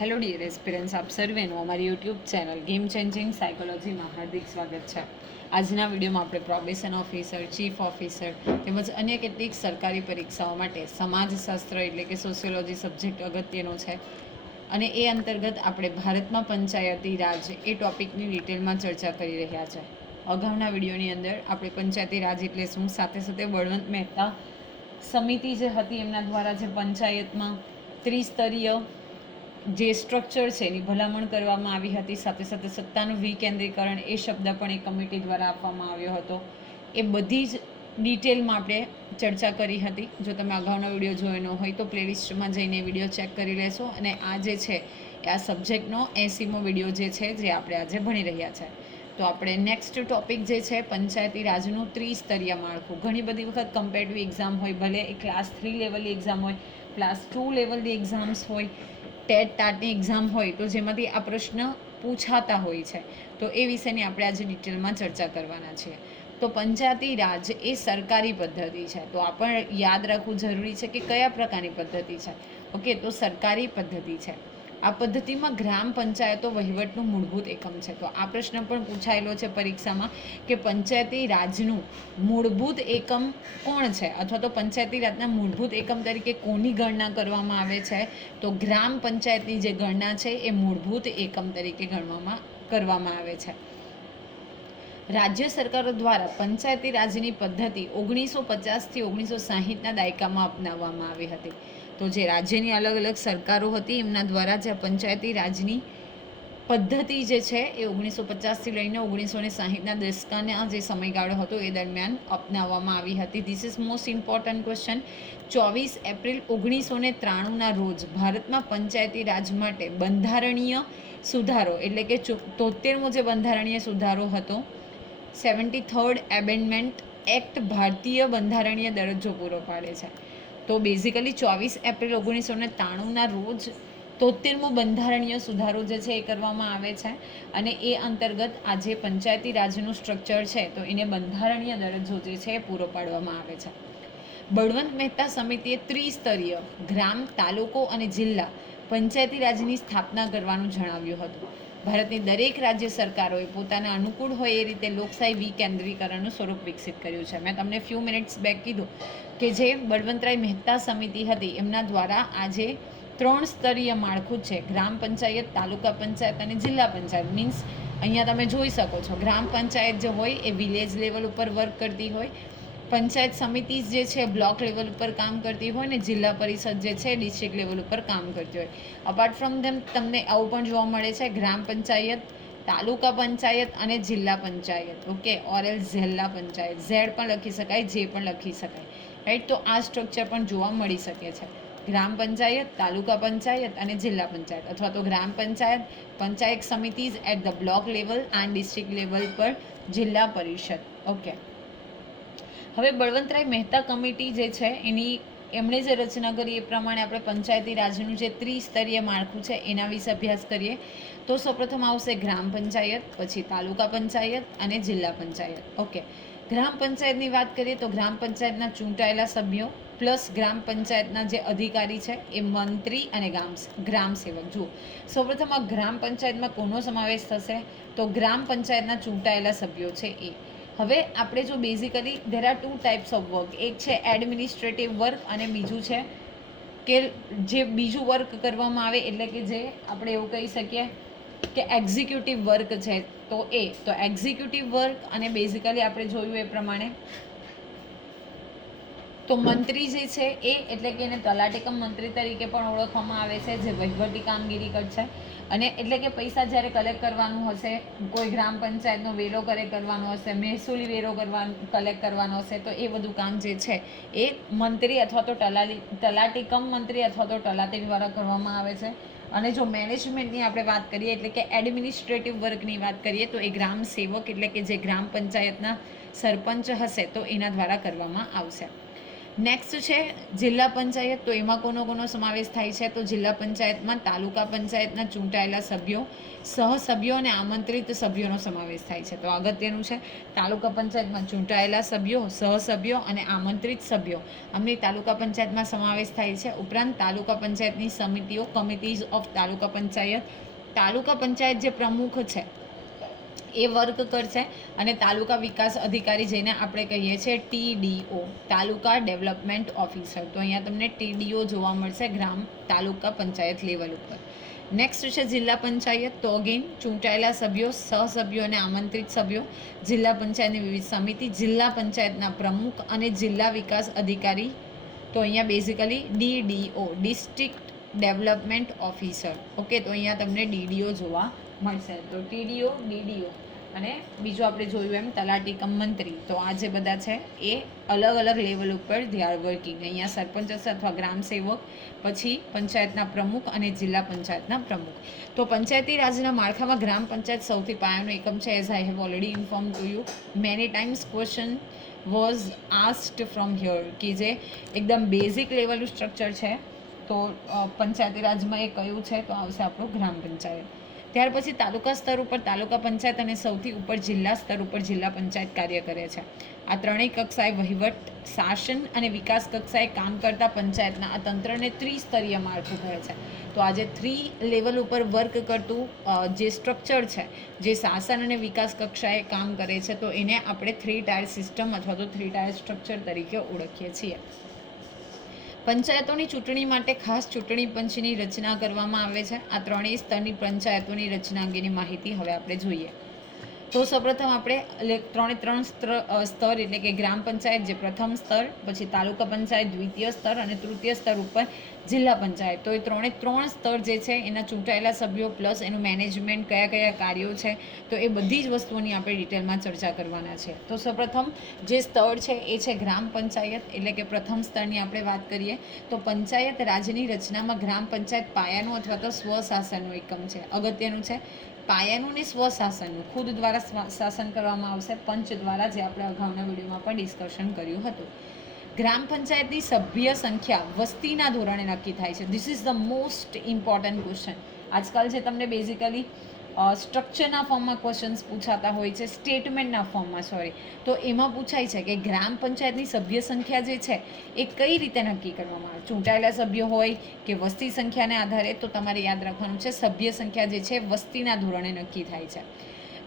Hello dear aspirants, આપ સર્વેનું અમારી YouTube channel game changing સાયકોલોજીમાં હાર્દિક સ્વાગત છે. આજના વિડીયોમાં આપણે પ્રોબેશન ઓફિસર, ચીફ ઓફિસર તેમજ અન્ય કેટલીક સરકારી પરીક્ષાઓ માટે સમાજશાસ્ત્ર એટલે કે સોશિયોલોજી સબ્જેક્ટ અગત્યનો છે અને એ અંતર્ગત આપણે ભારતમાં પંચાયતી રાજ એ ટોપિકની ડિટેલમાં ચર્ચા કરી રહ્યા છે. અગાઉના વિડીયોની અંદર આપણે પંચાયતી રાજ એટલે શું, સાથે સાથે બળવંત મહેતા સમિતિ જે હતી એમના દ્વારા જે પંચાયતમાં ત્રિસ્તરીય જે સ્ટ્રક્ચર છે એની ભલામણ કરવામાં આવી હતી, સાથે સાથે સત્તાનું વિકેન્દ્રીકરણ એ શબ્દ પણ એક કમિટી દ્વારા આપવામાં આવ્યો હતો. એ બધી જ ડિટેલમાં આપણે ચર્ચા કરી હતી. જો તમે અગાઉનો વિડીયો જોયો ન હોય તો પ્લેલિસ્ટમાં જઈને વિડીયો ચેક કરી લેશો. અને આ જે છે એ આ સબ્જેક્ટનો 80મો વિડીયો જે છે જે આપણે આજે ભણી રહ્યા છે. તો આપણે નેક્સ્ટ ટોપિક જે છે પંચાયતી રાજનું ત્રિસ્તરીય માળખું. ઘણી બધી વખત કમ્પેરેટિવ એક્ઝામ હોય, ભલે એ ક્લાસ 3 લેવલની એક્ઝામ હોય, ક્લાસ 2 લેવલની એક્ઝામ્સ હોય, ટેટ ટાટની એક્ઝામ હોય, તો જેમાંથી આ પ્રશ્ન પૂછાતા હોય છે. તો એ વિશેની આપણે આજે ડિટેલમાં ચર્ચા કરવાના છીએ. તો પંચાયતી રાજ એ સરકારી પદ્ધતિ છે. તો આ પણ યાદ રાખવું જરૂરી છે કે કયા પ્રકારની પદ્ધતિ છે. ઓકે, તો સરકારી પદ્ધતિ છે. આ પદ્ધતિમાં ગ્રામ પંચાયતો વહીવટનું મૂળભૂત એકમ છે. તો આ પ્રશ્ન પણ પૂછાયેલો છે પરીક્ષામાં કે પંચાયતી રાજનું મૂળભૂત એકમ કોણ છે, અથવા તો પંચાયતી રાજના મૂળભૂત એકમ તરીકે કોની ગણના કરવામાં આવે છે? તો ગ્રામ પંચાયતની જે ગણના છે એ મૂળભૂત એકમ તરીકે કરવામાં આવે છે. રાજ્ય સરકારો દ્વારા પંચાયતી રાજની પદ્ધતિ 1950થી 1960ના દાયકામાં અપનાવવામાં આવી હતી. તો જે રાજ્યની અલગ અલગ સરકારો હતી એમના દ્વારા જે પંચાયતી રાજની પદ્ધતિ જે છે એ 1950થી લઈને 1960ના દશકના જે સમયગાળો હતો એ દરમિયાન અપનાવવામાં આવી હતી. This is most important question. 24 April 1993ના રોજ ભારતમાં પંચાયતી રાજ માટે બંધારણીય સુધારો એટલે કે 73મો જે બંધારણીય સુધારો હતો, 73rd એમેન્ડમેન્ટ એક્ટ ભારતીય બંધારણીય દરજ્જો પૂરો પાડે છે. તો બેઝિકલી 24 એપ્રિલ 1993ના રોજ 73મો બંધારણીય સુધારો જે છે એ કરવામાં આવે છે અને એ અંતર્ગત આજે પંચાયતી રાજનું સ્ટ્રક્ચર છે તો એને બંધારણીય દરજ્જો જે છે એ પૂરો પાડવામાં આવે છે. બળવંત મહેતા સમિતિએ ત્રિસ્તરીય ગ્રામ, તાલુકો અને જિલ્લા પંચાયતી રાજની સ્થાપના કરવાનું જણાવ્યું હતું. ભારતની દરેક રાજ્ય સરકારોએ પોતાના અનુકૂળ હોય એ રીતે લોકશાહી વિકેન્દ્રીકરણનું સ્વરૂપ વિકસિત કર્યું છે. મેં તમને ફ્યુ મિનિટ્સ બેક કીધું કે જે બળવંતરાય મહેતા સમિતિ હતી એમના દ્વારા આજે 3 સ્તરીય માળખું છે: ગ્રામ પંચાયત, તાલુકા પંચાયત અને જિલ્લા પંચાયત. મીન્સ અહીંયા તમે જોઈ શકો છો ગ્રામ પંચાયત જે હોય એ વિલેજ લેવલ ઉપર વર્ક કરતી હોય, પંચાયત સમિતિ જે છે બ્લોક લેવલ ઉપર કામ કરતી હોય ને જિલ્લા પરિષદ જે છે ડિસ્ટ્રિક્ટ લેવલ ઉપર કામ કરતી હોય. અપાર્ટ ફ્રોમ ધેમ તમને આવું પણ જોવા મળે છે ગ્રામ પંચાયત, તાલુકા પંચાયત અને જિલ્લા પંચાયત. ઓકે, ઓર એલ જિલ્લા પંચાયત, ઝેડ પણ લખી શકાય, જે પણ લખી શકાય, રાઈટ. તો આ સ્ટ્રક્ચર પણ જોવા મળી શકે છે. ગ્રામ પંચાયત, તાલુકા પંચાયત અને જિલ્લા પંચાયત, અથવા તો ગ્રામ પંચાયત, પંચાયત સમિતિઝ at the block level and district level પર જિલ્લા પરિષદ. ઓકે, હવે બળવંતરાય મહેતા કમિટી જે છે એમણે જે રચના કરી એ પ્રમાણે આપણે પંચાયતી રાજનું જે ત્રિસ્તરીય માળખું છે એના વિશે અભ્યાસ કરીએ. તો સૌપ્રથમ આવશે ગ્રામ પંચાયત, પછી તાલુકા પંચાયત અને જિલ્લા પંચાયત. ઓકે, ગ્રામ પંચાયતની વાત કરીએ તો ગ્રામ પંચાયતના ચૂંટાયેલા સભ્યો પ્લસ ગ્રામ પંચાયતના જે અધિકારી છે એ મંત્રી અને ગ્રામ સેવક. જુઓ, સૌપ્રથમ આ ગ્રામ પંચાયતમાં કોનો સમાવેશ થશે? તો ગ્રામ પંચાયતના ચૂંટાયેલા સભ્યો છે એ. હવે આપણે જો basically there are 2 types of work. એક છે એડમિનિસ્ટ્રેટિવ વર્ક અને બીજું છે કે જે બીજું વર્ક કરવામાં આવે એટલે કે જે આપણે એવું કહી શકીએ કે એક્ઝિક્યુટિવ વર્ક છે. તો એક્ઝિક્યુટિવ વર્ક અને બેઝિકલી આપણે જોયું એ પ્રમાણે તો મંત્રી જે છે એ એટલે કે એને તલાટીકમ મંત્રી તરીકે પણ ઓળખવામાં આવે છે, જે વહીવટી કામગીરી કરશે. અને એટલે કે પૈસા જ્યારે કલેક્ટ કરવાનું હશે, કોઈ ગ્રામ પંચાયતનો વેરો કરવાનો હશે, મહેસૂલી વેરો કલેક્ટ કરવાનો હશે, તો એ બધું કામ જે છે એ મંત્રી અથવા તો તલાટીકમ મંત્રી અથવા તો તલાટી દ્વારા કરવામાં આવે છે. અને જો મેનેજમેન્ટની આપણે વાત કરીએ એટલે કે એડમિનિસ્ટ્રેટિવ વર્કની વાત કરીએ તો એ ગ્રામ સેવક એટલે કે જે ગ્રામ પંચાયતના સરપંચ હશે તો એના દ્વારા કરવામાં આવશે. નેક્સ્ટ છે જિલ્લા પંચાયત. તો એમાં કોનો સમાવેશ થાય છે? તો જિલ્લા પંચાયતમાં તાલુકા પંચાયતના ચૂંટાયેલા સભ્યો, સહસભ્યો અને આમંત્રિત સભ્યોનો સમાવેશ થાય છે. તો અગત્યનું છે, તાલુકા પંચાયતમાં ચૂંટાયેલા સભ્યો, સહસભ્યો અને આમંત્રિત સભ્યો આમની તાલુકા પંચાયતમાં સમાવેશ થાય છે. ઉપરાંત તાલુકા પંચાયતની સમિતિઓ, કમિટીઝ ઓફ તાલુકા પંચાયત, તાલુકા પંચાયત જે પ્રમુખ છે એ વર્ક કરશે અને તાલુકા વિકાસ અધિકારી જેને આપણે કહીએ છીએ TDO, તાલુકા ડેવલપમેન્ટ ઓફિસર. તો અહીંયા તમને TDO જોવા મળશે તાલુકા પંચાયત લેવલ ઉપર. નેક્સ્ટ છે જિલ્લા પંચાયત. તો અગેન ચૂંટાયેલા સભ્યો, સહસભ્યો અને આમંત્રિત સભ્યો, જિલ્લા પંચાયતની વિવિધ સમિતિ, જિલ્લા પંચાયતના પ્રમુખ અને જિલ્લા વિકાસ અધિકારી. તો અહીંયા basically DDO, district development officer. Okay, તો અહીંયા તમને DDO જોવા મળશે. તો TDO, DDO અને બીજું આપણે જોયું એમ તલાટી કમ મંત્રી. તો આ જે બધા છે એ અલગ અલગ લેવલ ઉપર દે આર વર્કિંગ. અહીંયા સરપંચ હશે અથવા ગ્રામ સેવક, પછી પંચાયતના પ્રમુખ અને જિલ્લા પંચાયતના પ્રમુખ. તો પંચાયતી રાજના માળખામાં ગ્રામ પંચાયત સૌથી પાયાનો એકમ છે. As I have already inform to you many times question was asked from here, કે જે એકદમ બેઝિક લેવલનું સ્ટ્રક્ચર છે. તો પંચાયતી રાજમાં એ કયું છે? તો આવશે આપણું ગ્રામ પંચાયત. ત્યાર પછી તાલુકા સ્તર ઉપર તાલુકા પંચાયત અને સૌથી ઉપર જિલ્લા સ્તર ઉપર જિલ્લા પંચાયત કાર્ય કરે છે. આ ત્રણેય કક્ષાએ વહીવટ, શાસન અને વિકાસ કક્ષાએ કામ કરતા પંચાયતના આ તંત્રને ત્રિસ્તરીય માળખું કહે છે. તો આ જે 3 લેવલ ઉપર વર્ક કરતું જે સ્ટ્રક્ચર છે, જે શાસન અને વિકાસ કક્ષાએ કામ કરે છે, તો એને આપણે 3 ટાયર સિસ્ટમ અથવા તો 3 ટાયર સ્ટ્રક્ચર તરીકે ઓળખીએ છીએ. પંચાયતોની ચૂંટણી માટે ખાસ ચૂંટણી પંચની રચના કરવામાં આવે છે. આ ત્રણેય સ્તરની પંચાયતોની રચના અંગેની માહિતી હવે આપણે જોઈએ. તો સૌપ્રથમ આપણે ત્રણ સ્તર એટલે કે ગ્રામ પંચાયત જે પ્રથમ સ્તર, પછી તાલુકા પંચાયત દ્વિતીય સ્તર અને તૃતીય સ્તર ઉપર જિલ્લા પંચાયત. તો એ ત્રણ સ્તર જે છે એના ચૂંટાયેલા સભ્યો પ્લસ એનું મેનેજમેન્ટ, કયા કાર્યો છે, તો એ બધી જ વસ્તુઓની આપણે ડિટેલમાં ચર્ચા કરવાના છે. તો સૌપ્રથમ જે સ્તર છે એ છે ગ્રામ પંચાયત, એટલે કે પ્રથમ સ્તરની આપણે વાત કરીએ તો પંચાયત રાજની રચનામાં ગ્રામ પંચાયત પાયાનું અથવા તો સ્વશાસનનું એકમ છે. અગત્યનું છે, પાયાનું ને સ્વશાસનનું. ખુદ દ્વારા શાસન કરવામાં આવશે, પંચ દ્વારા, જે આપણે અગાઉના વિડીયોમાં પણ ડિસ્કશન કર્યું હતું. ગ્રામ પંચાયતની સભ્ય સંખ્યા વસ્તીના ધોરણે નક્કી થાય છે. This is the most important question. આજકાલ જે તમને બેઝિકલી સ્ટ્રક્ચરના ફોર્મમાં ક્વેશ્ચન્સ પૂછાતા હોય છે, સ્ટેટમેન્ટના ફોર્મમાં તો એમાં પૂછાય છે કે ગ્રામ પંચાયતની સભ્ય સંખ્યા જે છે એ કઈ રીતે નક્કી કરવામાં આવે. ચૂંટાયેલા સભ્યો હોય કે વસ્તી સંખ્યાને આધારે, તો તમારે યાદ રાખવાનું છે સભ્ય સંખ્યા જે છે વસ્તીના ધોરણે નક્કી થાય છે.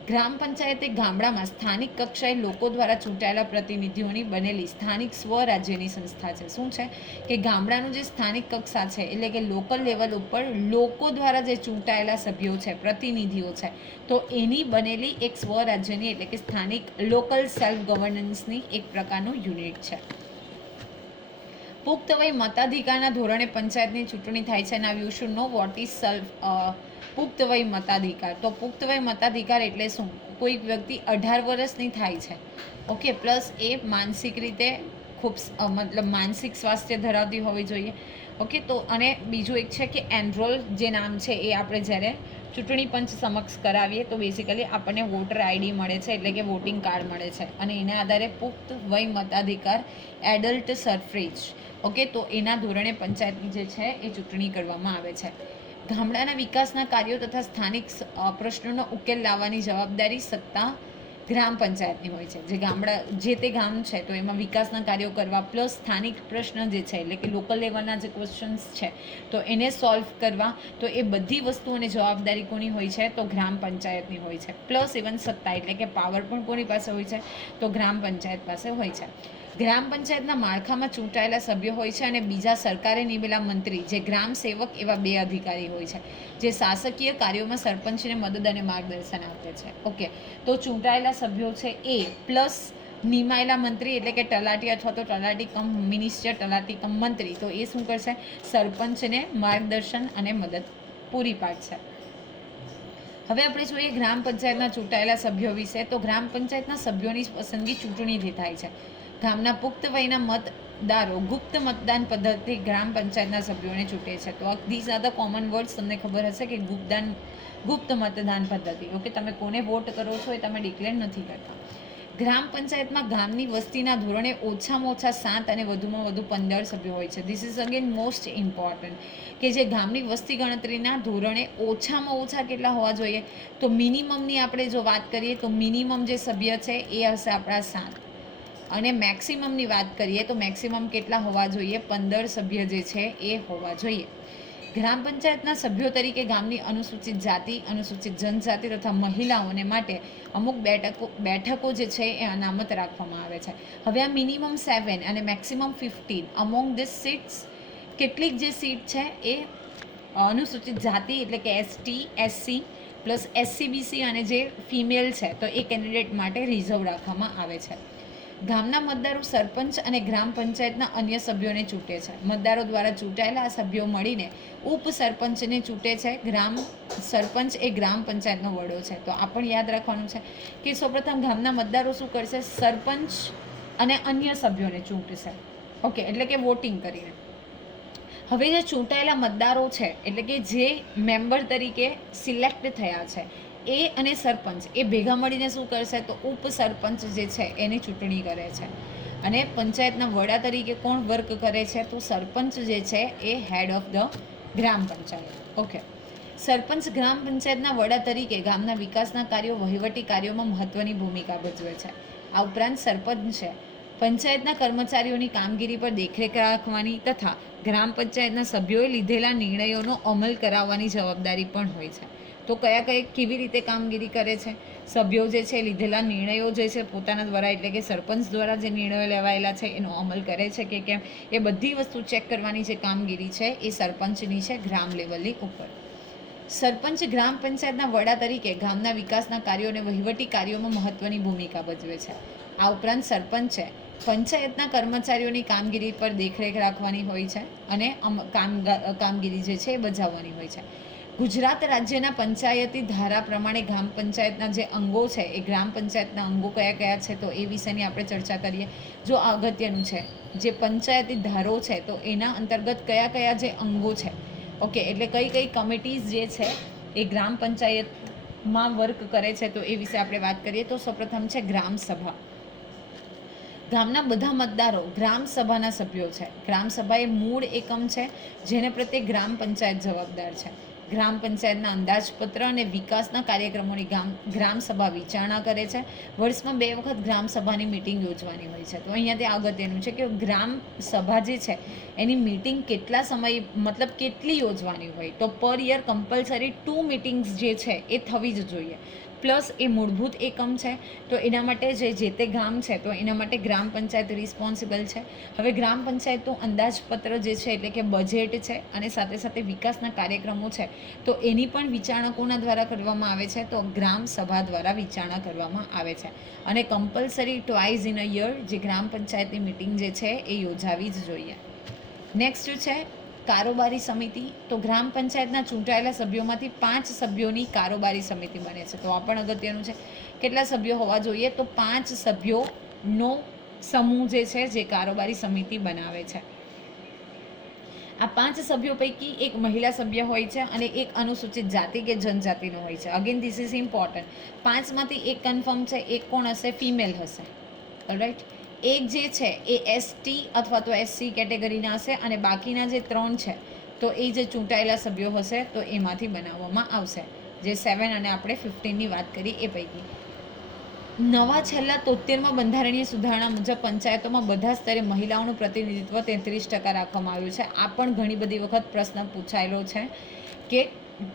ગ્રામ પંચાયત એ ગામડામાં સ્થાનિક કક્ષાએ લોકો દ્વારા ચૂંટાયેલા પ્રતિનિધિઓની બનેલી સ્થાનિક સ્વરાજ્યની સંસ્થા છે. શું છે કે ગામડાનું જે સ્થાનિક કક્ષા છે એટલે કે લોકલ લેવલ ઉપર લોકો દ્વારા જે ચૂંટાયેલા સભ્યો છે, પ્રતિનિધિઓ છે, તો એની બનેલી એક સ્વરાજ્યની એટલે કે સ્થાનિક લોકલ સેલ્ફ ગવર્નન્સની એક પ્રકારનું યુનિટ છે. પુખ્ત વય મતાધિકારના ધોરણે પંચાયતની ચૂંટણી થાય છે. Now you should know what is પુખ્ત વય મતાધિકાર. તો પુખ્ત વય મતાધિકાર એટલે શું? કોઈ વ્યક્તિ 18 વર્ષની થાય છે, ઓકે, પ્લસ એ માનસિક રીતે ખૂબ મતલબ માનસિક સ્વાસ્થ્ય ધરાવતી હોવી જોઈએ, ઓકે. તો અને બીજું એક છે કે એનરોલ જે નામ છે એ આપણે જ્યારે ચૂંટણી પંચ સમક્ષ કરાવીએ તો બેઝિકલી આપણને વોટર આઈડી મળે છે, એટલે કે વોટિંગ કાર્ડ મળે છે, અને એના આધારે પુખ્ત વય મતાધિકાર, એડલ્ટ સફરેજ, ઓકે. તો એના ધોરણે પંચાયતની જે છે એ ચૂંટણી કરવામાં આવે છે. ગામડાના વિકાસના કાર્યો તથા સ્થાનિક પ્રશ્નોનો ઉકેલ લાવવાની જવાબદારી સત્તા ગ્રામ પંચાયતની હોય છે. જે તે ગામ છે તો એમાં વિકાસના કાર્યો કરવા પ્લસ સ્થાનિક પ્રશ્ન જે છે એટલે કે લોકલ લેવલના જે ક્વેશ્ચન્સ છે તો એને સોલ્વ કરવા, તો એ બધી વસ્તુઓની જવાબદારી કોની હોય છે? તો ગ્રામ પંચાયતની હોય છે. પ્લસ ઇવન સત્તા એટલે કે પાવર પણ કોની પાસે હોય છે? તો ગ્રામ પંચાયત પાસે હોય છે. ગ્રામ પંચાયતના માળખામાં ચૂંટાયેલા સભ્યો હોય છે અને બીજા સરકારે નિમેલા મંત્રી જે ગ્રામ સેવક એવા 2 અધિકારી હોય છે, જે શાસકીય કાર્યોમાં સરપંચને મદદ અને માર્ગદર્શન આપે છે, ઓકે. તો ચૂંટાયેલા સભ્યો છે એ પ્લસ નિમાયેલા મંત્રી એટલે કે તલાટી અથવા તો તલાટી કમ મિનિસ્ટર, તલાટી કમ મંત્રી, તો એ શું કરશે? સરપંચને માર્ગદર્શન અને મદદ પૂરી પાડશે. હવે આપણે જોઈએ ગ્રામ પંચાયતના ચૂંટાયેલા સભ્યો વિશે. તો ગ્રામ પંચાયતના સભ્યોની પસંદગી ચૂંટણીથી થાય છે. ગામના પુખ્ત વયના મતદારો ગુપ્ત મતદાન પદ્ધતિ ગ્રામ પંચાયતના સભ્યોને ચૂંટે છે. તો these are the common words. તમને ખબર હશે કે ગુપ્ત મતદાન પદ્ધતિ, ઓકે. તમે કોને વોટ કરો છો એ તમે ડિક્લેર નથી કરતા. ગ્રામ પંચાયતમાં ગામની વસ્તીના ધોરણે ઓછામાં ઓછા 7 અને વધુમાં વધુ 15 સભ્યો હોય છે. This is again most important કે જે ગામની વસ્તી ગણતરીના ધોરણે ઓછામાં ઓછા કેટલા હોવા જોઈએ, તો મિનિમમની આપણે જો વાત કરીએ તો મિનિમમ જે સભ્ય છે એ હશે આપણા 7 અને મેક્સિમમની વાત કરીએ તો મેક્સિમમ કેટલા હોવા જોઈએ, 15 સભ્ય જે છે એ હોવા જોઈએ. ગ્રામ પંચાયતના સભ્યો તરીકે ગામની અનુસૂચિત જાતિ, અનુસૂચિત જનજાતિ તથા મહિલાઓને માટે અમુક બેઠકો જે છે એ અનામત રાખવામાં આવે છે. હવે આ મિનિમમ 7 અને મેક્સિમમ 15 અમોંગ ધીસ સીટ્સ, કેટલીક જે સીટ છે એ અનુસૂચિત જાતિ એટલે કે એસટી, એસસી પ્લસ એસસીબીસી અને જે ફિમેલ છે તો એ કેન્ડિડેટ માટે રિઝર્વ રાખવામાં આવે છે. ગામના મતદારો સરપંચ અને ગ્રામ પંચાયતના અન્ય સભ્યોને ચૂંટે છે. મતદારો દ્વારા ચૂંટાયેલા આ સભ્યો મળીને ઉપસરપંચને ચૂંટે છે. ગ્રામ સરપંચ એ ગ્રામ પંચાયતનો વડો છે. તો આ પણ યાદ રાખવાનું છે કે સૌપ્રથમ ગામના મતદારો શું કરશે, સરપંચ અને અન્ય સભ્યોને ચૂંટશે. ઓકે, એટલે કે વોટિંગ કરીને. હવે જે ચૂંટાયેલા મતદારો છે એટલે કે જે મેમ્બર તરીકે સિલેક્ટ થયા છે એ અને સરપંચ એ ભેગા મળીને શું કરશે, તો ઉપસરપંચ જે છે એની ચૂંટણી કરે છે. અને પંચાયતના વડા તરીકે કોણ વર્ક કરે છે, તો સરપંચ જે છે એ head of the gram panchayat. Okay, sarpanch ગ્રામ પંચાયતના વડા તરીકે ગામના વિકાસના કાર્યો, વહીવટી કાર્યોમાં મહત્વની ભૂમિકા ભજવે છે. આ ઉપરાંત સરપંચ છે પંચાયતના કર્મચારીઓની કામગીરી પર દેખરેખ રાખવાની તથા ગ્રામ પંચાયતના સભ્યોએ લીધેલા નિર્ણયોનો અમલ કરાવવાની જવાબદારી પણ હોય છે. તો કેવી રીતે કામગીરી કરે છે, સભ્યો જે છે લીધેલા નિર્ણયો જે છે પોતાના દ્વારા એટલે કે સરપંચ દ્વારા જે નિર્ણયો લેવાયેલા છે એનો અમલ કરે છે કે કેમ, એ બધી વસ્તુ ચેક કરવાની જે કામગીરી છે એ સરપંચની છે ગ્રામ લેવલની ઉપર. સરપંચ ગ્રામ પંચાયતના વડા તરીકે ગામના વિકાસના કાર્યો અને વહીવટી કાર્યોમાં મહત્વની ભૂમિકા ભજવે છે. આ ઉપરાંત સરપંચ છે પંચાયતના કર્મચારીઓની કામગીરી પર દેખરેખ રાખવાની હોય છે અને કામગીરી જે છે એ બજાવવાની હોય છે. ગુજરાત રાજ્યના પંચાયતી ધારા પ્રમાણે ગ્રામ પંચાયતના જે અંગો છે એ ગ્રામ પંચાયતના અંગો કયા કયા છે તો એ વિશેની આપણે ચર્ચા કરીએ. જો અગત્યનું છે જે પંચાયતી ધારો છે તો એના અંતર્ગત કયા કયા જે અંગો છે, ઓકે, એટલે કઈ કઈ કમિટીઝ જે છે એ ગ્રામ પંચાયતમાં વર્ક કરે છે તો એ વિશે આપણે વાત કરીએ. તો સૌપ્રથમ છે ગ્રામ સભા. ગામના બધા મતદારો ગ્રામ સભાના સભ્યો છે. ગ્રામ સભા એ મૂળ એકમ છે જેને પ્રત્યે ગ્રામ પંચાયત જવાબદાર છે. ગ્રામ પંચાયતના અંદાજપત્ર અને વિકાસના કાર્યક્રમોની ગ્રામ સભા વિચારણા કરે છે. વર્ષમાં 2 વખત ગ્રામ સભાની મિટિંગ યોજવાની હોય છે. તો અહીંયાથી અગત્યનું છે કે ગ્રામ સભા જે છે એની મિટિંગ કેટલા સમય મતલબ કેટલી યોજવાની હોય, તો પર યર કમ્પલસરી 2 મિટિંગ્સ જે છે એ થવી જ જોઈએ. પ્લસ એ મૂળભૂત એકમ છે તો એના માટે જે તે ગામ છે તો એના માટે ગ્રામ પંચાયત રિસ્પોન્સિબલ છે. હવે ગ્રામ પંચાયતનું અંદાજપત્ર જે છે એટલે કે બજેટ છે અને સાથે સાથે વિકાસના કાર્યક્રમો છે તો એની પણ વિચારણા કોના દ્વારા કરવામાં આવે છે, તો ગ્રામ સભા દ્વારા વિચારણા કરવામાં આવે છે. અને compulsory twice in a year જે ગ્રામ પંચાયતની મિટિંગ જે છે એ યોજાવી જ જોઈએ. નેક્સ્ટ છે કારોબારી સમિતિ. તો ગ્રામ પંચાયતના ચૂંટાયેલા સભ્યોમાંથી 5 સભ્યોની કારોબારી સમિતિ બને છે. તો આ પણ અગત્યનું છે. કેટલા સભ્યો હોવા જોઈએ, તો 5 સભ્યોનો સમૂહ જે છે જે કારોબારી સમિતિ બનાવે છે. આ 5 સભ્યો પૈકી એક મહિલા સભ્ય હોય છે અને એક અનુસૂચિત જાતિ કે જનજાતિનો હોય છે. Again this is important. 5માંથી એક કન્ફર્મ છે, એક કોણ હશે, ફિમેલ હશે. ઓલરાઈટ, એક જે છે એ એસટી અથવા તો એસસી કેટેગરીના હશે અને બાકીના જે 3 છે તો એ જે ચૂંટાયેલા સભ્યો હશે તો એમાંથી બનાવવામાં આવશે. જે 7 અને આપણે 15ની વાત કરી એ પૈકી. નવા છેલ્લા 73માં બંધારણીય સુધારણા મુજબ પંચાયતોમાં બધા સ્તરે મહિલાઓનું પ્રતિનિધિત્વ 33% રાખવામાં આવ્યું છે. આ પણ ઘણી બધી વખત પ્રશ્ન પૂછાયેલો છે કે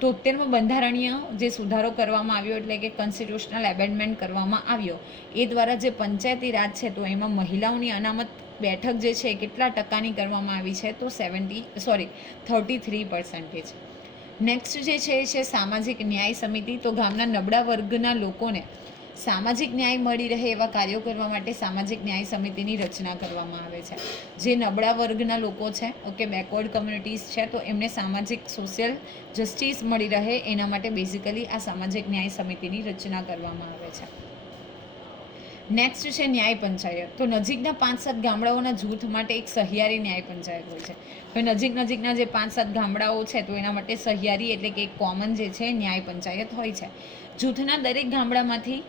73માં બંધારણીય જે સુધારો કરવામાં આવ્યો એટલે કે કોન્સ્ટિટ્યુશનલ એમેન્ડમેન્ટ કરવામાં આવ્યો એ દ્વારા જે પંચાયતી રાજ છે તો એમાં મહિલાઓની અનામત બેઠક જે છે કેટલા ટકાની કરવામાં આવી છે, તો 33%. નેક્સ્ટ જે છે એ છે સામાજિક ન્યાય સમિતિ. તો ગામના નબળા વર્ગના લોકોને સામાજિક ન્યાય મળી રહે એવા કાર્યો કરવા માટે સામાજિક ન્યાય સમિતિની રચના કરવામાં આવે છે. જે નબળા વર્ગના લોકો છે, ઓકે, બેકવર્ડ કમ્યુનિટીઝ છે તો એમને સામાજિક સોશિયલ જસ્ટિસ મળી રહે એના માટે બેઝિકલી આ સામાજિક ન્યાય સમિતિની રચના કરવામાં આવે છે. નેક્સ્ટ છે ન્યાય પંચાયત. તો નજીકના 5-7 ગામડાઓના જૂથ માટે એક સહિયારી ન્યાય પંચાયત હોય છે. હવે નજીકના જે 5-7 ગામડાઓ છે તો એના માટે સહિયારી એટલે કે એક કોમન જે છે ન્યાય પંચાયત હોય છે. જૂથના દરેક ગામડામાંથી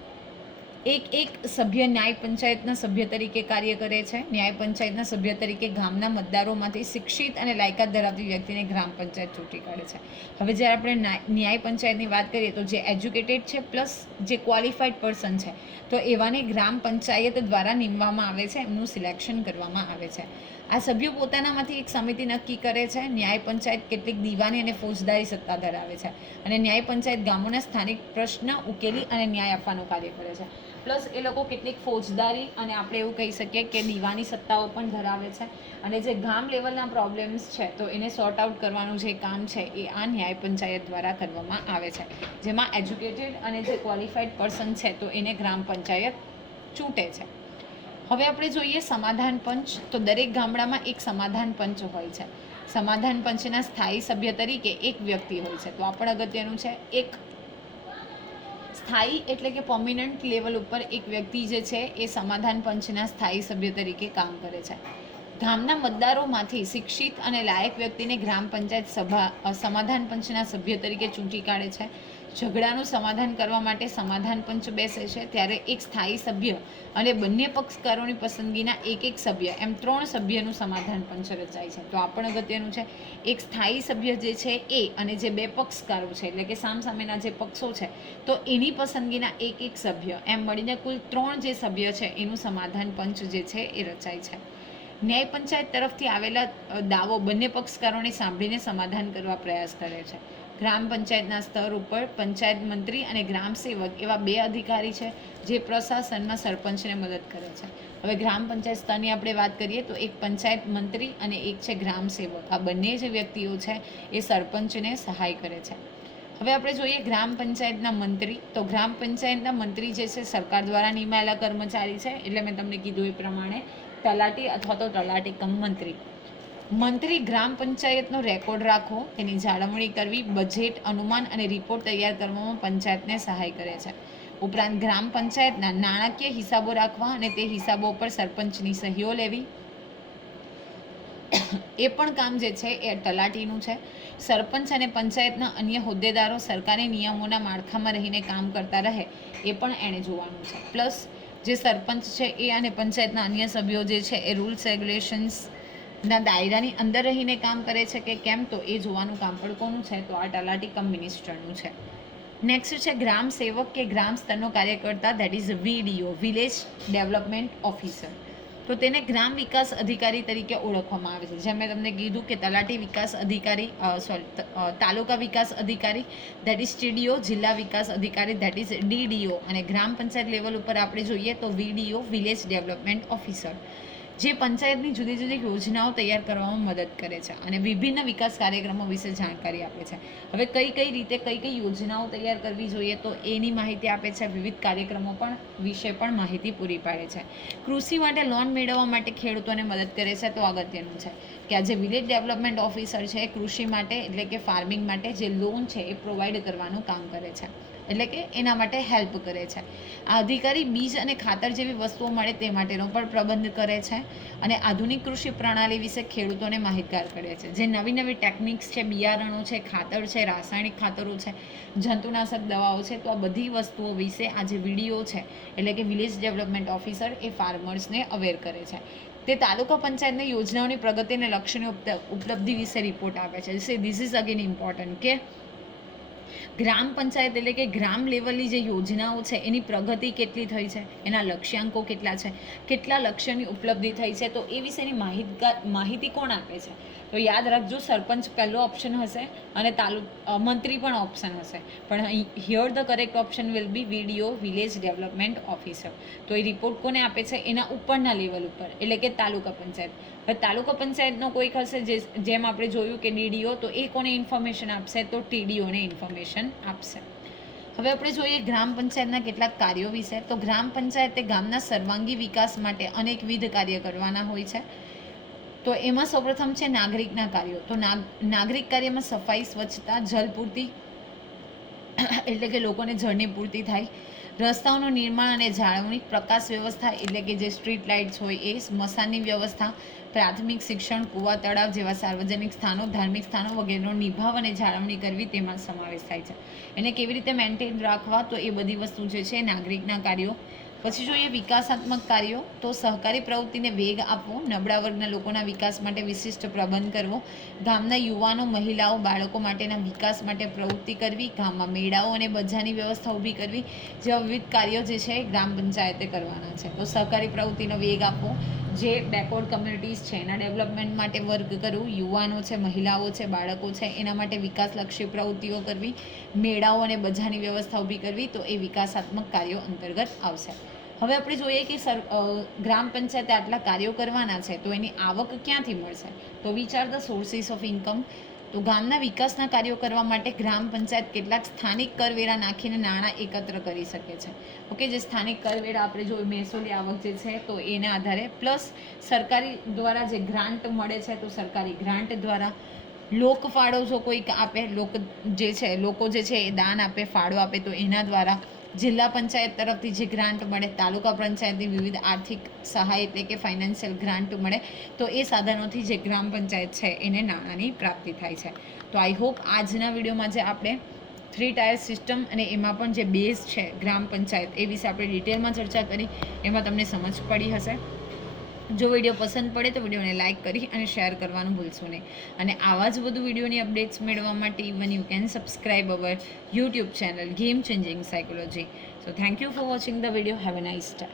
એક સભ્ય ન્યાય પંચાયતના સભ્ય તરીકે કાર્ય કરે છે. ન્યાય પંચાયતના સભ્ય તરીકે ગામના મતદારોમાંથી શિક્ષિત અને લાયકાત ધરાવતી વ્યક્તિને ગ્રામ પંચાયત ચૂંટી કાઢે છે. હવે જ્યારે આપણે ન્યાય પંચાયતની વાત કરીએ તો જે એજ્યુકેટેડ છે પ્લસ જે ક્વોલિફાઈડ પર્સન છે, તો એવાને ગ્રામ પંચાયત દ્વારા નીમવામાં આવે છે, એમનું સિલેક્શન કરવામાં આવે છે. આ સભ્યો પોતાનામાંથી એક સમિતિ નક્કી કરે છે. ન્યાય પંચાયત કેટલીક દીવાની અને ફોજદારી સત્તા ધરાવે છે અને ન્યાય પંચાયત ગામોના સ્થાનિક પ્રશ્ન ઉકેલી અને ન્યાય આપવાનું કાર્ય કરે છે. પ્લસ એ લોકો કેટલીક ફોજદારી અને આપણે એવું કહી શકીએ કે દીવાની સત્તાઓ પણ ધરાવે છે અને જે ગામ લેવલના પ્રોબ્લેમ્સ છે તો એને સોર્ટ આઉટ કરવાનું જે કામ છે એ આ ન્યાય પંચાયત દ્વારા કરવામાં આવે છે, જેમાં એજ્યુકેટેડ અને જે ક્વોલિફાઈડ પર્સન છે તો એને ગ્રામ પંચાયત ચૂંટે છે. હવે આપણે જોઈએ સમાધાન પંચ. તો દરેક ગામડામાં એક સમાધાન પંચ હોય છે. સમાધાન પંચના સ્થાયી સભ્ય તરીકે એક વ્યક્તિ હોય છે. તો આ પણ અગત્યનું છે. એક સ્થાયી એટલે કે પરમિનન્ટ લેવલ ઉપર એક વ્યક્તિ જે છે એ સમાધાન પંચના સ્થાયી સભ્ય તરીકે કામ કરે છે. ગામના મતદારોમાંથી શિક્ષિત અને લાયક વ્યક્તિને ગ્રામ પંચાયત સમાધાન પંચના સભ્ય તરીકે ચૂંટી કાઢે છે. ઝઘડાનું સમાધાન કરવા માટે સમાધાન પંચ બેસે છે ત્યારે એક સ્થાયી સભ્ય અને બંને પક્ષકારોની પસંદગીના એક સભ્ય એમ 3 સભ્યનું સમાધાન પંચ રચાય છે. તો આ પણ અગત્યનું છે. એક સ્થાયી સભ્ય જે છે એ અને જે 2 પક્ષકારો છે એટલે કે સામસામેના જે પક્ષો છે તો એની પસંદગીના એક સભ્ય એમ મળીને કુલ 3 જે સભ્ય છે એનું સમાધાન પંચ જે છે એ રચાય છે. ન્યાય પંચાયત તરફથી આવેલા દાવો બંને પક્ષકારોને સાંભળીને સમાધાન કરવા પ્રયાસ કરે છે. ગ્રામ પંચાયતના સ્તર ઉપર પંચાયત મંત્રી અને ગ્રામ સેવક એવા 2 અધિકારી છે જે પ્રશાસનમાં સરપંચને મદદ કરે છે. હવે ગ્રામ પંચાયત સ્તરની આપણે વાત કરીએ તો એક પંચાયત મંત્રી અને એક છે ગ્રામ સેવક. આ બંને જે વ્યક્તિઓ છે એ સરપંચને સહાય કરે છે. હવે આપણે જોઈએ ગ્રામ પંચાયતના મંત્રી. તો ગ્રામ પંચાયતના મંત્રી જે છે સરકાર દ્વારા નિમાયેલા કર્મચારી છે, એટલે મેં તમને કીધું એ પ્રમાણે તલાટી અથવા તો તલાટી કમ મંત્રી. મંત્રી ગ્રામ પંચાયતનો રેકોર્ડ રાખવો, તેની જાળવણી કરવી, બજેટ, અનુમાન અને રિપોર્ટ તૈયાર કરવામાં પંચાયતને સહાય કરે છે. ઉપરાંત ગ્રામ પંચાયતના નાણાકીય હિસાબો રાખવા અને તે હિસાબો પર સરપંચની સહીઓ લેવી, એ પણ કામ જે છે એ તલાટીનું છે. સરપંચ અને પંચાયતના અન્ય હોદ્દેદારો સરકારી નિયમોના માળખામાં રહીને કામ કરતા રહે એ પણ એણે જોવાનું છે. પ્લસ જે સરપંચ છે એ અને પંચાયતના અન્ય સભ્યો જે છે એ રૂલ્સ રેગ્યુલેશન્સના દાયરાની અંદર રહીને કામ કરે છે કે કેમ, તો એ જોવાનું કામ પણ કોનું છે, તો આ તલાટી કમ મિનિસ્ટરનું છે. નેક્સ્ટ છે ગ્રામ સેવક કે ગ્રામ સ્તરનો કાર્યકર્તા, that is VDO, village development officer. તો તેને ગ્રામ વિકાસ અધિકારી તરીકે ઓળખવામાં આવે છે. જેમ મેં તમને કીધું કે તલાટી વિકાસ અધિકારી તાલુકા વિકાસ અધિકારી ધેટ ઇઝ TDO, જિલ્લા વિકાસ અધિકારી ધેટ ઇઝ DDO અને ગ્રામ પંચાયત લેવલ ઉપર આપણે જોઈએ તો VDO, વિલેજ ડેવલપમેન્ટ ઓફિસર, જે પંચાયતની જુદી જુદી યોજનાઓ તૈયાર કરવામાં મદદ કરે છે અને વિભિન્ન વિકાસ કાર્યક્રમો વિશે જાણકારી આપે છે. હવે કઈ રીતે કઈ યોજનાઓ તૈયાર કરવી જોઈએ તો એની માહિતી આપે છે. વિવિધ કાર્યક્રમો પણ વિશે પણ માહિતી પૂરી પાડે છે. કૃષિ માટે લોન મેળવવા માટે ખેડૂતોને મદદ કરે છે. તો અગત્યનું છે કે આ જે વિલેજ ડેવલપમેન્ટ ઓફિસર છે એ કૃષિ માટે એટલે કે ફાર્મિંગ માટે જે લોન છે એ પ્રોવાઈડ કરવાનું કામ કરે છે, એટલે કે એના માટે હેલ્પ કરે છે. આ અધિકારી બીજ અને ખાતર જેવી વસ્તુઓ મળે તે માટેનો પણ પ્રબંધ કરે છે અને આધુનિક કૃષિ પ્રણાલી વિશે ખેડૂતોને માહિતગાર કરે છે. જે નવી ટેકનિક્સ છે, બિયારણો છે, ખાતર છે, રાસાયણિક ખાતરો છે, જંતુનાશક દવાઓ છે, તો આ બધી વસ્તુઓ વિશે આ જે વિડીયો છે એટલે કે વિલેજ ડેવલપમેન્ટ ઓફિસર એ ફાર્મર્સને અવેર કરે છે. તે તાલુકા પંચાયતની યોજનાઓની પ્રગતિ અને લક્ષ્યની ઉપલબ્ધિ વિશે રિપોર્ટ આપે છે. ધીસ ઇઝ અગેન ઇમ્પોર્ટન્ટ કે ગ્રામ પંચાયત એટલે કે ગ્રામ લેવલની જે યોજનાઓ છે એની પ્રગતિ કેટલી થઈ છે, એના લક્ષ્યાંકો કેટલા છે, કેટલા લક્ષ્યની ઉપલબ્ધિ થઈ છે, તો એ વિશેની માહિતી કોણ આપે છે? તો યાદ રાખજો, સરપંચ પહેલો ઓપ્શન હશે અને મંત્રી પણ ઓપ્શન હશે, પણ here the correct option will be VDO, village development officer. તો એ રિપોર્ટ કોને આપે છે? એના ઉપરના લેવલ ઉપર એટલે કે તાલુકા પંચાયત. હવે તાલુકા પંચાયતનો કોઈક હશે જેમ આપણે જોયું કે DDO, તો એ કોને ઇન્ફોર્મેશન આપશે? તો TDOને ઇન્ફોર્મેશન આપશે. હવે આપણે જોઈએ ગ્રામ પંચાયતના કેટલાક કાર્યો વિશે. તો ગ્રામ પંચાયતે ગામના સર્વાંગી વિકાસ માટે અનેકવિધ કાર્ય કરવાના હોય છે. તો એમાં સૌપ્રથમ છે નાગરિકના કાર્યો. તો નાગરિક કાર્યમાં સફાઈ, સ્વચ્છતા, જલપૂર્તિ એટલે કે લોકોને જળની પૂર્તિ થાય, રસ્તાઓનું નિર્માણ અને જાળવણી, પ્રકાશ વ્યવસ્થા એટલે કે જે સ્ટ્રીટ લાઇટ્સ હોય એ, સ્મશાનની વ્યવસ્થા, પ્રાથમિક શિક્ષણ, કૂવા, તળાવ જેવા સાર્વજનિક સ્થાનો, ધાર્મિક સ્થાનો વગેરેનો નિભાવ અને જાળવણી કરવી તેમાં સમાવેશ થાય છે. એને કેવી રીતે મેન્ટેન રાખવા, તો એ બધી વસ્તુ જે છે નાગરિકના કાર્યો. પછી જોઈએ વિકાસાત્મક કાર્યો, તો સહકારી પ્રવૃત્તિને વેગ આપવો, નબળા વર્ગના લોકોના વિકાસ માટે વિશિષ્ટ પ્રબંધ કરવો, ગામના યુવાનો, મહિલાઓ, બાળકો માટેના વિકાસ માટે પ્રવૃત્તિ કરવી, ગામમાં મેળાઓ અને બજારની વ્યવસ્થા ઊભી કરવી જેવા વિવિધ કાર્યો જે છે ગ્રામ પંચાયતે કરવાના છે. તો સહકારી પ્રવૃત્તિનો વેગ આપવો, જે બેકવર્ડ કમ્યુનિટીઝ છે એના ડેવલપમેન્ટ માટે વર્ક કરવું, યુવાનો છે, મહિલાઓ છે, બાળકો છે એના માટે વિકાસલક્ષી પ્રવૃત્તિઓ કરવી, મેળાઓ અને બજારની વ્યવસ્થા ઊભી કરવી, તો એ વિકાસાત્મક કાર્યો અંતર્ગત આવશે. હવે આપણે જોઈએ કે ગ્રામ પંચાયતે આટલા કાર્યો કરવાના છે તો એની આવક ક્યાંથી મળશે? તો વિચાર ધ સોર્સિસ ઓફ ઇન્કમ. તો ગામના વિકાસના કાર્યો કરવા માટે ગ્રામ પંચાયત કેટલાક સ્થાનિક કરવેરા નાખીને નાણાં એકત્ર કરી શકે છે. ઓકે, જે સ્થાનિક કરવેરા આપણે જો મહેસૂલી આવક જે છે તો એના આધારે, પ્લસ સરકારી દ્વારા જે ગ્રાન્ટ મળે છે તો સરકારી ગ્રાન્ટ દ્વારા, લોકફાળો જો કોઈક આપે, લોકો જે છે એ દાન આપે, ફાળો આપે તો એના દ્વારા, જિલ્લા પંચાયત તરફથી જે ગ્રાન્ટ મળે, તાલુકા પંચાયતની વિવિધ આર્થિક સહાય એટલે કે ફાઇનાન્શિયલ ગ્રાન્ટ મળે, તો એ સાધનોથી જે ગ્રામ પંચાયત છે એને નાણાંની પ્રાપ્તિ થાય છે. તો આઈ હોપ આજના વિડીયોમાં જે આપણે 3 ટાયર સિસ્ટમ અને એમાં પણ જે બેઝ છે ગ્રામ પંચાયત એ વિશે આપણે ડિટેલમાં ચર્ચા કરી, એમાં તમને સમજ પડી હશે. જો વિડીયો પસંદ પડે તો વિડીયોને લાઇક કરી અને શેર કરવાનું ભૂલશો નહીં. અને આવા જ વધુ વિડીયોની અપડેટ્સ મેળવવા માટે even you can subscribe our YouTube channel game changing psychology. So thank you for watching the video. Have a nice day.